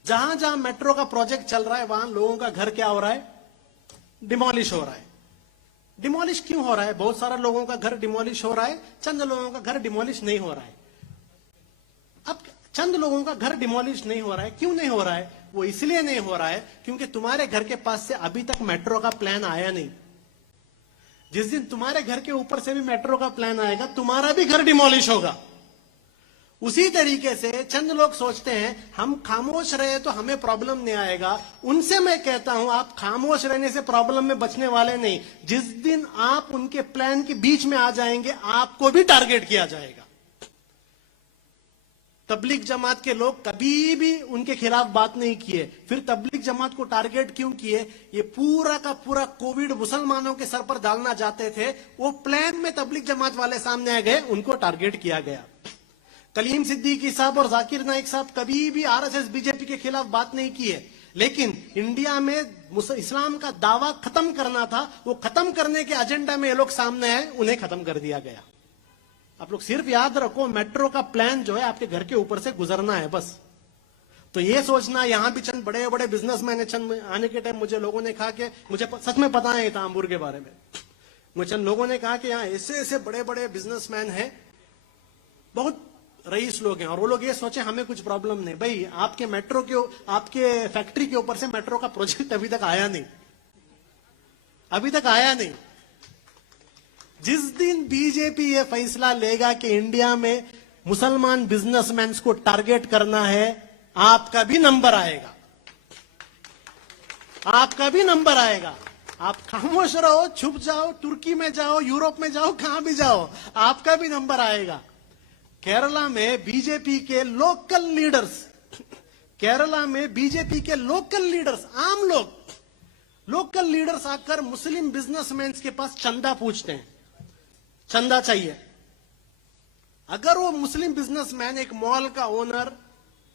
जहां जहां मेट्रो का प्रोजेक्ट चल रहा है वहां लोगों का घर क्या हो रहा है? डिमोलिश हो रहा है। डिमोलिश क्यों हो रहा है? बहुत सारे लोगों का घर डिमोलिश हो रहा है, चंद लोगों का घर डिमोलिश नहीं हो रहा है। अब चंद लोगों का घर डिमोलिश नहीं हो रहा है, क्यों नहीं हो रहा है? वो इसलिए नहीं हो रहा है क्योंकि तुम्हारे घर के पास से अभी तक मेट्रो का प्लान आया नहीं। जिस दिन तुम्हारे घर के ऊपर से भी मेट्रो का प्लान आएगा, तुम्हारा भी घर डिमोलिश होगा। उसी तरीके से चंद लोग सोचते हैं हम खामोश रहे तो हमें प्रॉब्लम नहीं आएगा। उनसे मैं कहता हूं, आप खामोश रहने से प्रॉब्लम में बचने वाले नहीं। जिस दिन आप उनके प्लान के बीच में आ जाएंगे, आपको भी टारगेट किया जाएगा। तबलीग जमात के लोग कभी भी उनके खिलाफ बात नहीं किए, फिर तबलीग जमात को टारगेट क्यों किए? ये पूरा का पूरा कोविड मुसलमानों के सर पर डालना चाहते थे। वो प्लान में तबलीग जमात वाले सामने आ गए, उनको टारगेट किया गया। कलीम सिद्दीकी साहब और जाकिर नाइक साहब कभी भी आरएसएस बीजेपी के खिलाफ बात नहीं की है, लेकिन इंडिया में इस्लाम का दावा खत्म करना था, वो खत्म करने के एजेंडा में ये लोग सामने आए, उन्हें खत्म कर दिया गया। आप लोग सिर्फ याद रखो, मेट्रो का प्लान जो है आपके घर के ऊपर से गुजरना है बस। तो ये सोचना, यहां भी चंद बड़े बड़े बिजनेसमैन है। चंद आने के टाइम मुझे लोगों ने कहा कि मुझे सच में पता है तांबूर के बारे में, मुझे चंद लोगों ने कहा कि यहाँ ऐसे ऐसे बड़े बड़े बिजनेसमैन हैं, बहुत रईस लोग हैं, और वो लोग ये सोचे हमें कुछ प्रॉब्लम नहीं। भाई आपके मेट्रो के, आपके फैक्ट्री के ऊपर से मेट्रो का प्रोजेक्ट अभी तक आया नहीं, अभी तक आया नहीं। जिस दिन बीजेपी ये फैसला लेगा कि इंडिया में मुसलमान बिजनेसमैन को टारगेट करना है, आपका भी नंबर आएगा, आपका भी नंबर आएगा। आप खामोश रहो, छुप जाओ, तुर्की में जाओ, यूरोप में जाओ, कहां भी जाओ, आपका भी नंबर आएगा। केरला में बीजेपी के लोकल लीडर्स, केरला में बीजेपी के लोकल लीडर्स, आम लोग, लोकल लीडर्स आकर मुस्लिम बिजनेसमैन के पास चंदा पूछते हैं, चंदा चाहिए। अगर वो मुस्लिम बिजनेसमैन एक मॉल का ओनर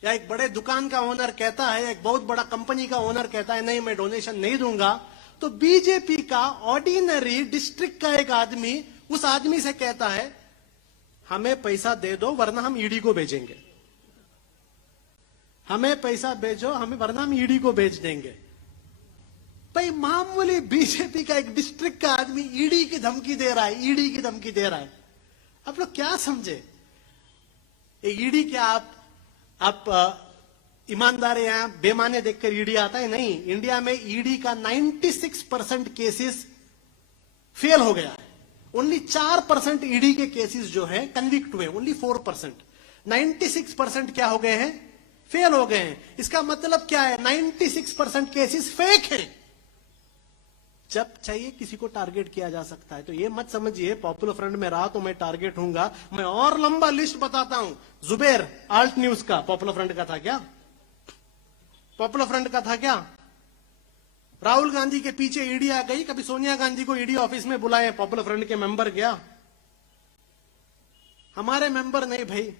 या एक बड़े दुकान का ओनर कहता है, एक बहुत बड़ा कंपनी का ओनर कहता है नहीं मैं डोनेशन नहीं दूंगा, तो बीजेपी का ऑर्डिनरी डिस्ट्रिक्ट का एक आदमी उस आदमी से कहता है हमें पैसा दे दो वरना हम ईडी को भेजेंगे, हमें पैसा भेजो, हमें वरना हम ईडी को भेज देंगे। भाई मामूली बीजेपी का एक डिस्ट्रिक्ट का आदमी ईडी की धमकी दे रहा है, ईडी की धमकी दे रहा है। आप लोग क्या समझे? ईडी क्या आप ईमानदार यहां बेमाने देखकर ईडी आता है? नहीं, इंडिया में ईडी का 96% केसेस फेल हो गया है। ओनली 4% ईडी के केसेस जो है कन्विक्ट हुए, ओनली 4%। 96% क्या हो गए हैं? फेल हो गए हैं। इसका मतलब क्या है? 96% केसेस फेक है। जब चाहिए किसी को टारगेट किया जा सकता है। तो ये मत समझिए पॉपुलर फ्रंट में रहा तो मैं टारगेट हूंगा। मैं और लंबा लिस्ट बताता हूं। जुबेर आल्ट न्यूज का पॉपुलर फ्रंट का था क्या? पॉपुलर फ्रंट का था क्या? राहुल गांधी के पीछे ईडी आ गई, कभी सोनिया गांधी को ईडी ऑफिस में बुलाए, पॉपुलर फ्रंट के मेंबर गया? हमारे मेंबर नहीं भाई,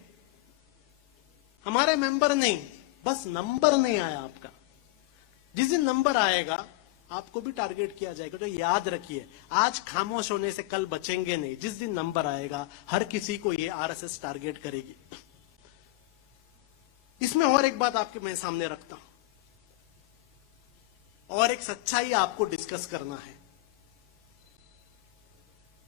हमारे मेंबर नहीं, बस नंबर नहीं आया आपका। जिस दिन नंबर आएगा आपको भी टारगेट किया जाएगा। तो याद रखिए, आज खामोश होने से कल बचेंगे नहीं। जिस दिन नंबर आएगा हर किसी को ये आरएसएस टारगेट करेगी। इसमें और एक बात आपके मैं सामने रखता हूं, और एक सच्चाई आपको डिस्कस करना है।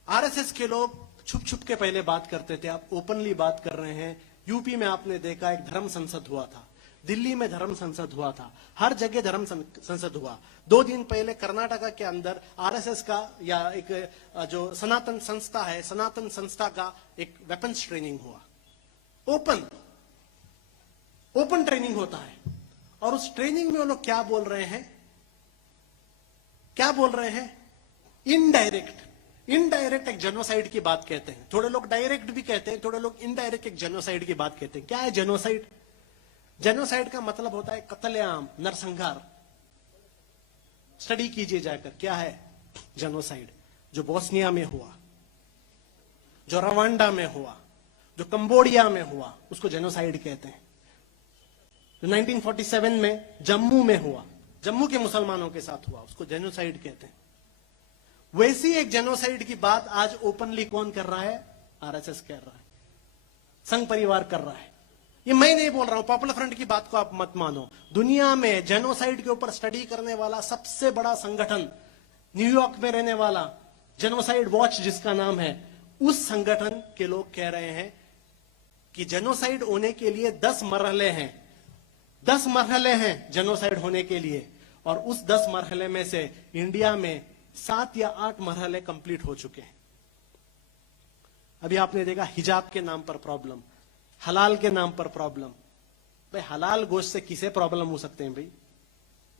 आरएसएस के लोग छुप छुप के पहले बात करते थे, आप ओपनली बात कर रहे हैं। यूपी में आपने देखा एक धर्म संसद हुआ था, दिल्ली में धर्म संसद हुआ था, हर जगह धर्म संसद हुआ। 2 दिन पहले कर्नाटका के अंदर आरएसएस का या एक जो सनातन संस्था है, सनातन संस्था का एक वेपन्स ट्रेनिंग हुआ। ओपन ट्रेनिंग होता है। और उस ट्रेनिंग में वो लोग क्या बोल रहे हैं, इनडायरेक्ट एक जेनोसाइड की बात कहते हैं। थोड़े लोग डायरेक्ट भी कहते हैं, थोड़े लोग इनडायरेक्ट एक जेनोसाइड की बात कहते हैं। क्या है जेनोसाइड? जेनोसाइड का मतलब होता है कत्लेआम, नरसंहार। स्टडी कीजिए जाकर क्या है जेनोसाइड। जो बोस्निया में हुआ, जो रवांडा में हुआ, जो कंबोडिया में हुआ, उसको जेनोसाइड कहते हैं। जो 1947 में जम्मू में हुआ, जम्मू के मुसलमानों के साथ हुआ, उसको जेनोसाइड कहते हैं। वैसी एक जेनोसाइड की बात आज ओपनली कौन कर रहा है? आरएसएस कर रहा है, संघ परिवार कर रहा है। ये मैं नहीं बोल रहा हूं, पॉपुलर फ्रंट की बात को आप मत मानो। दुनिया में जेनोसाइड के ऊपर स्टडी करने वाला सबसे बड़ा संगठन, न्यूयॉर्क में रहने वाला जेनोसाइड वॉच जिसका नाम है, उस संगठन के लोग कह रहे हैं कि जेनोसाइड होने के लिए 10 मरहले हैं। 10 मरहले हैं जेनोसाइड होने के लिए, और उस 10 मरहले में से इंडिया में 7 या 8 मरहले कंप्लीट हो चुके हैं। अभी आपने देखा हिजाब के नाम पर प्रॉब्लम, हलाल के नाम पर प्रॉब्लम। भाई हलाल गोश्त से किसे प्रॉब्लम हो सकते हैं? भाई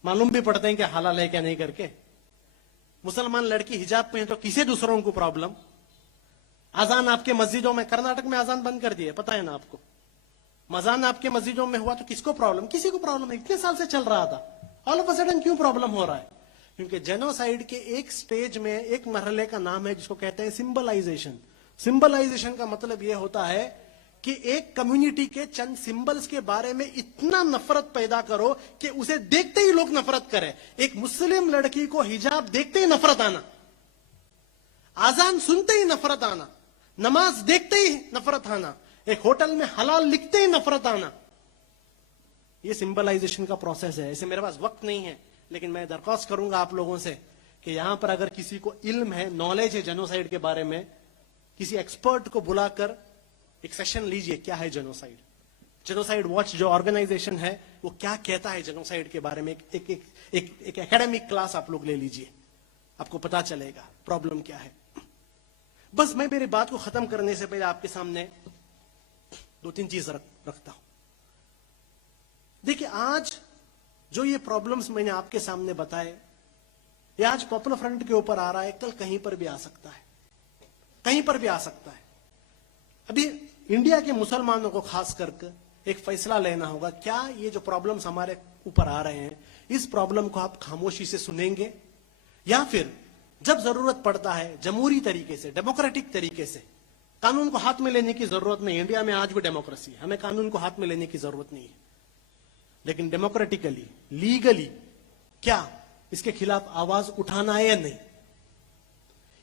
मालूम भी पड़ते हैं कि हलाल है क्या नहीं करके। मुसलमान लड़की हिजाब पहने तो किसे दूसरों को प्रॉब्लम? अजान आपके मस्जिदों में, कर्नाटक में अजान बंद कर दिए, पता है ना आपको। अजान आपके मस्जिदों में हुआ तो किसको प्रॉब्लम? किसी को प्रॉब्लम है। इतने साल से चल रहा था, ऑल ऑफ अ सडन क्यों प्रॉब्लम हो रहा है? क्योंकि जेनोसाइड के एक स्टेज में, एक मरहले का नाम है जिसको कहते हैं सिंबलाइजेशन। सिंबलाइजेशन का मतलब यह होता है कि एक कम्युनिटी के चंद सिंबल्स के बारे में इतना नफरत पैदा करो कि उसे देखते ही लोग नफरत करें। एक मुस्लिम लड़की को हिजाब देखते ही नफरत आना, आजान सुनते ही नफरत आना, नमाज देखते ही नफरत आना, एक होटल में हलाल लिखते ही नफरत आना। यह सिंबलाइजेशन का प्रोसेस है। ऐसे मेरे पास वक्त नहीं है, लेकिन मैं दरख्वास्त करूंगा आप लोगों से कि यहां पर अगर किसी को इल्म है, नॉलेज है जेनोसाइड के बारे में, किसी एक्सपर्ट को बुलाकर एक सेशन लीजिए। क्या है जेनोसाइड? जेनोसाइड वॉच जो ऑर्गेनाइजेशन है वो क्या कहता है जेनोसाइड के बारे में, एक एकेडमिक क्लास आप लोग ले लीजिए, आपको पता चलेगा प्रॉब्लम क्या है। बस मैं मेरी बात को खत्म करने से पहले आपके सामने 2-3 चीज रखता हूं। देखिए, आज जो ये प्रॉब्लम्स मैंने आपके सामने बताए, ये आज पॉपुलर फ्रंट के ऊपर आ रहा है, कल कहीं पर भी आ सकता है, कहीं पर भी आ सकता है। अभी इंडिया के मुसलमानों को खास करके एक फैसला लेना होगा। क्या ये जो प्रॉब्लम्स हमारे ऊपर आ रहे हैं, इस प्रॉब्लम को आप खामोशी से सुनेंगे, या फिर जब जरूरत पड़ता है जमहूरी तरीके से, डेमोक्रेटिक तरीके से, कानून को हाथ में लेने की जरूरत नहीं। इंडिया में आज भी डेमोक्रेसी है, हमें कानून को हाथ में लेने की जरूरत नहीं है, लेकिन डेमोक्रेटिकली, लीगली क्या इसके खिलाफ आवाज उठाना है या नहीं,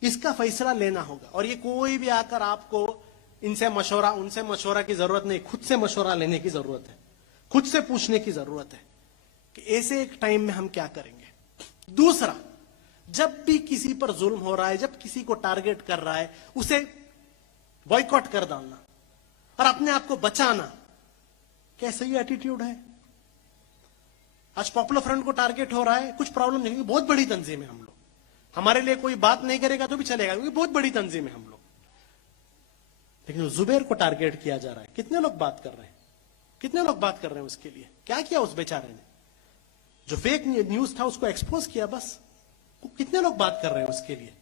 इसका फैसला लेना होगा। और ये कोई भी आकर आपको इनसे मशवरा, उनसे मशवरा की जरूरत नहीं, खुद से मशवरा लेने की जरूरत है, खुद से पूछने की जरूरत है कि ऐसे एक टाइम में हम क्या करेंगे। दूसरा, जब भी किसी पर जुल्म हो रहा है, जब किसी को टारगेट कर रहा है, उसे बॉयकॉट कर डालना और अपने आप को बचाना, क्या सही एटीट्यूड है? आज पॉपुलर फ्रंट को टारगेट हो रहा है, कुछ प्रॉब्लम नहीं, बहुत बड़ी तंजीम है हम लोग, हमारे लिए कोई बात नहीं करेगा तो भी चलेगा, क्योंकि बहुत बड़ी तंजीम है हम लोग। लेकिन जुबैर को टारगेट किया जा रहा है। कितने लोग बात कर रहे हैं, कितने लोग बात कर रहे हैं उसके लिए? क्या किया उस बेचारे ने? जो फेक न्यूज था उसको एक्सपोज किया, बस। कितने लोग बात कर रहे हैं उसके लिए?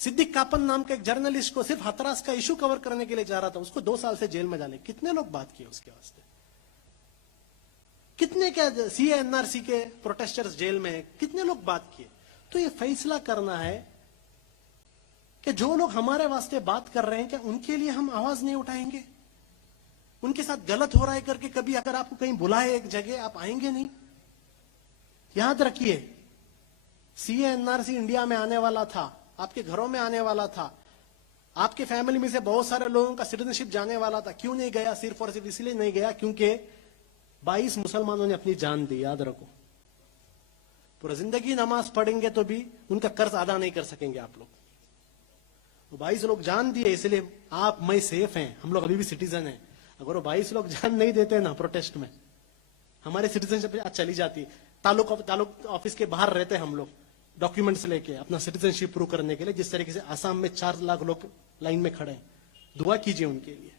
सिद्दीक कापन नाम का एक जर्नलिस्ट को सिर्फ हथरास का इशू कवर करने के लिए जा रहा था, उसको 2 साल से जेल में डाले। कितने लोग बात किए उसके वास्ते? कितने क्या CNRC के प्रोटेस्टर्स जेल में है, कितने लोग बात किए? तो ये फैसला करना है कि जो लोग हमारे वास्ते बात कर रहे हैं, क्या उनके लिए हम आवाज नहीं उठाएंगे? उनके साथ गलत हो रहा है करके कभी अगर आपको कहीं बुलाए एक जगह, आप आएंगे नहीं? याद रखिए, CNRC इंडिया में आने वाला था, आपके घरों में आने वाला था, आपके फैमिली में से बहुत सारे लोगों का सिटीजनशिप जाने वाला था। क्यों नहीं गया? सिर्फ और सिर्फ इसलिए नहीं गया क्योंकि 22 मुसलमानों ने अपनी जान दी। याद रखो, पूरा जिंदगी नमाज पढ़ेंगे तो भी उनका कर्ज अदा नहीं कर सकेंगे आप लोग। वो 22 लोग जान दिए, इसलिए आप मैं सेफ हैं, हम लोग अभी भी सिटीजन हैं। अगर वो 22 लोग जान नहीं देते ना प्रोटेस्ट में, हमारे सिटीजनशिप चली जाती। तालुक ऑफिस के बाहर रहते हैं हम लोग, डॉक्यूमेंट्स लेके अपना सिटीजनशिप प्रूव करने के लिए। जिस तरीके से आसाम में 4 लाख लोग लाइन में खड़े हैं, दुआ कीजिए उनके लिए,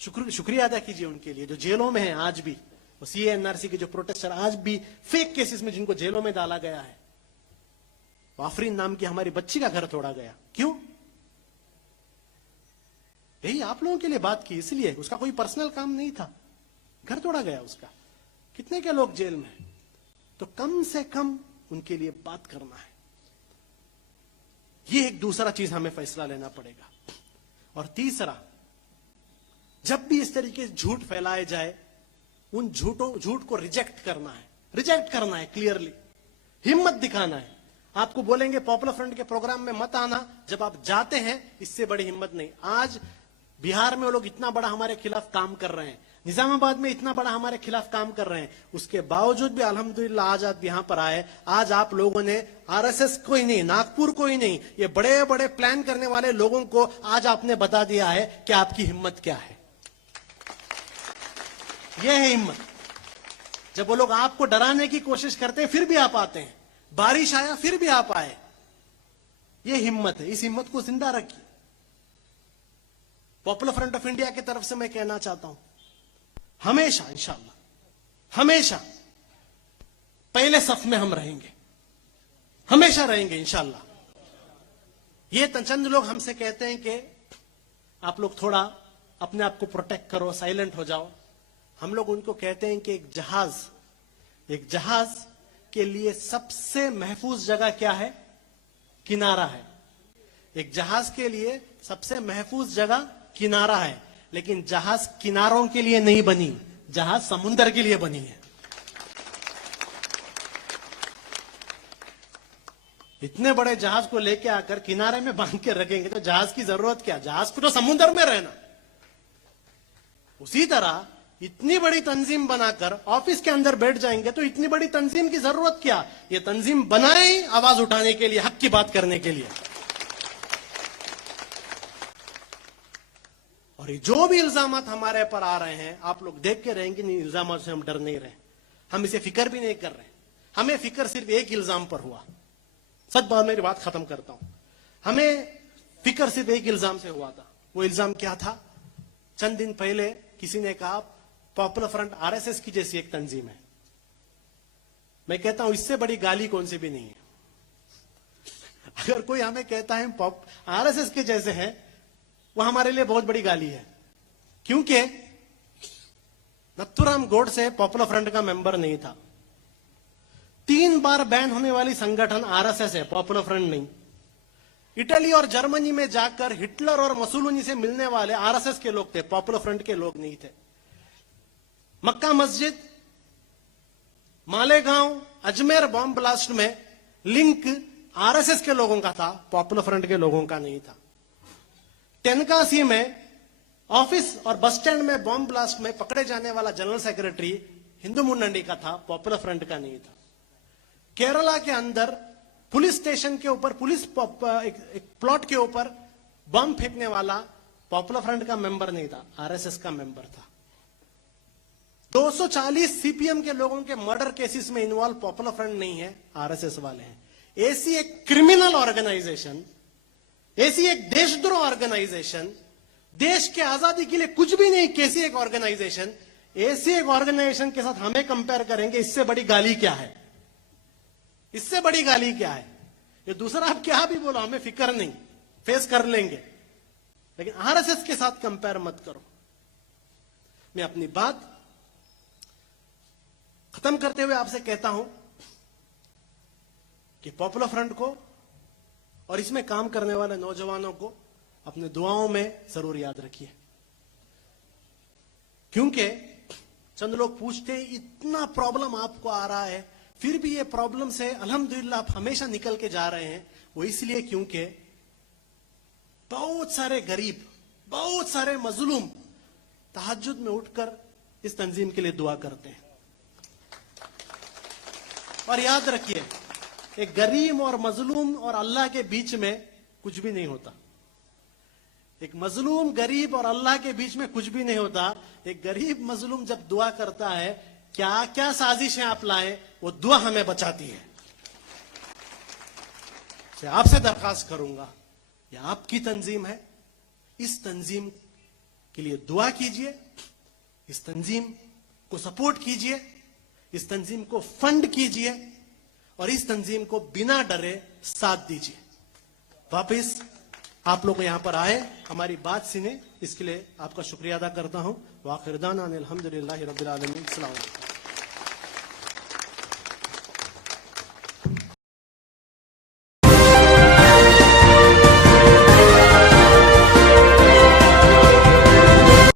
शुक्रिया अदा कीजिए उनके लिए जो जेलों में हैं आज भी। वो सीए एनआरसी के जो प्रोटेस्टर आज भी फेक केसेस में जिनको जेलों में डाला गया है। आफरीन नाम की हमारी बच्ची का घर तोड़ा गया, क्यों? यही आप लोगों के लिए बात की, इसलिए उसका कोई पर्सनल काम नहीं था, घर तोड़ा गया उसका। कितने के लोग जेल में, तो कम से कम उनके लिए बात करना है। ये एक दूसरा चीज हमें फैसला लेना पड़ेगा। और तीसरा, जब भी इस तरीके से झूठ फैलाए जाए, उन झूठ को रिजेक्ट करना है क्लियरली, हिम्मत दिखाना है। आपको बोलेंगे पॉपुलर फ्रंट के प्रोग्राम में मत आना, जब आप जाते हैं इससे बड़ी हिम्मत नहीं। आज बिहार में वो लोग इतना बड़ा हमारे खिलाफ काम कर रहे हैं, निजामाबाद में इतना बड़ा हमारे खिलाफ काम कर रहे हैं, उसके बावजूद भी अल्हम्दुलिल्लाह आज आप यहां पर आए। आज आप लोगों ने आरएसएस को ही नहीं, नागपुर को ही नहीं, ये बड़े बड़े प्लान करने वाले लोगों को आज आपने बता दिया है कि आपकी हिम्मत क्या है। यह है हिम्मत। जब वो लोग आपको डराने की कोशिश करते हैं फिर भी आप आते हैं, बारिश आया फिर भी आप आए, यह हिम्मत है। इस हिम्मत को जिंदा रखिए। पॉपुलर फ्रंट ऑफ इंडिया की तरफ से मैं कहना चाहता हूं, हमेशा इंशाअल्लाह हमेशा पहले सफ में हम रहेंगे, हमेशा रहेंगे इंशाअल्लाह। ये चंद लोग हमसे कहते हैं कि आप लोग थोड़ा अपने आप को प्रोटेक्ट करो, साइलेंट हो जाओ। हम लोग उनको कहते हैं कि एक जहाज के लिए सबसे महफूज जगह क्या है? किनारा है। एक जहाज के लिए सबसे महफूज जगह किनारा है, लेकिन जहाज किनारों के लिए नहीं बनी, जहाज समुद्र के लिए बनी है। इतने बड़े जहाज को लेके आकर किनारे में बांध के रखेंगे तो जहाज की जरूरत क्या? जहाज को तो समुद्र में रहना। उसी तरह इतनी बड़ी तंजीम बनाकर ऑफिस के अंदर बैठ जाएंगे तो इतनी बड़ी तंजीम की जरूरत क्या? ये तंजीम बनाए आवाज उठाने के लिए, हक की बात करने के लिए। और जो भी इल्जामात हमारे पर आ रहे हैं, आप लोग देख के रहेंगे, इन इल्जामात से हम डर नहीं रहे, हम इसे फिक्र भी नहीं कर रहे। हमें फिक्र सिर्फ एक इल्जाम पर हुआ। सच बात, मेरी बात खत्म करता हूं। हमें फिक्र सिर्फ एक इल्जाम से हुआ था। वो इल्जाम क्या था? चंद दिन पहले किसी ने कहा पॉपुलर फ्रंट आरएसएस की जैसी एक तंजीम है। मैं कहता हूं इससे बड़ी गाली कौन सी भी नहीं है। अगर कोई हमें कहता है आरएसएस के जैसे हैं, वो हमारे लिए बहुत बड़ी गाली है। क्योंकि नथुराम गोडसे पॉपुलर फ्रंट का मेंबर नहीं था। 3 बार बैन होने वाली संगठन आरएसएस है, पॉपुलर फ्रंट नहीं। इटली और जर्मनी में जाकर हिटलर और मुसोलिनी से मिलने वाले आरएसएस के लोग थे, पॉपुलर फ्रंट के लोग नहीं थे। मक्का मस्जिद, मालेगांव, अजमेर बॉम्ब ब्लास्ट में लिंक आरएसएस के लोगों का था, पॉपुलर फ्रंट के लोगों का नहीं था। तेनकासी में ऑफिस और बस स्टैंड में बॉम्ब ब्लास्ट में पकड़े जाने वाला जनरल सेक्रेटरी हिंदू मुन्नडी का था, पॉपुलर फ्रंट का नहीं था। केरला के अंदर पुलिस स्टेशन के ऊपर, एक प्लॉट के ऊपर बम फेंकने वाला पॉपुलर फ्रंट का मेंबर नहीं था, आरएसएस का मेंबर था। 240 सीपीएम के लोगों के मर्डर केसेस में इन्वॉल्व पॉपुलर फ्रंट नहीं है, आरएसएस वाले हैं। ऐसी एक क्रिमिनल ऑर्गेनाइजेशन, ऐसी एक देशद्रोह ऑर्गेनाइजेशन, देश के आजादी के लिए कुछ भी नहीं कैसी एक ऑर्गेनाइजेशन, ऐसी एक ऑर्गेनाइजेशन के साथ हमें कंपेयर करेंगे, इससे बड़ी गाली क्या है? इससे बड़ी गाली क्या है? ये दूसरा आप क्या भी बोलो, हमें फिक्र नहीं, फेस कर लेंगे, लेकिन आरएसएस के साथ कंपेयर मत करो। मैं अपनी बात खत्म करते हुए आपसे कहता हूं कि पॉपुलर फ्रंट को और इसमें काम करने वाले नौजवानों को अपने दुआओं में जरूर याद रखिए। क्योंकि चंद लोग पूछते हैं इतना प्रॉब्लम आपको आ रहा है, फिर भी ये प्रॉब्लम से अल्हम्दुलिल्लाह आप हमेशा निकल के जा रहे हैं। वो इसलिए क्योंकि बहुत सारे गरीब, बहुत सारे मजलूम तहज्जुद में उठकर इस तंजीम के लिए दुआ करते हैं। और याद रखिए, एक गरीब और मजलूम और अल्लाह के बीच में कुछ भी नहीं होता। एक मजलूम गरीब और अल्लाह के बीच में कुछ भी नहीं होता। एक गरीब मजलूम जब दुआ करता है, क्या क्या साजिशें आप लाए, वो दुआ हमें बचाती है। से आपसे दरखास्त करूंगा, यह आपकी तंजीम है, इस तंजीम के लिए दुआ कीजिए, इस तंजीम को सपोर्ट कीजिए, इस तंजीम को फंड कीजिए और इस तंजीम को बिना डरे साथ दीजिए। वापस आप लोग यहां पर आए, हमारी बात सुने, इसके लिए आपका शुक्रिया अदा करता हूं। वाखिर दाना अल्हम्दुलिल्लाहि रब्बिल आलमीन। अस्सलाम वालेकुम।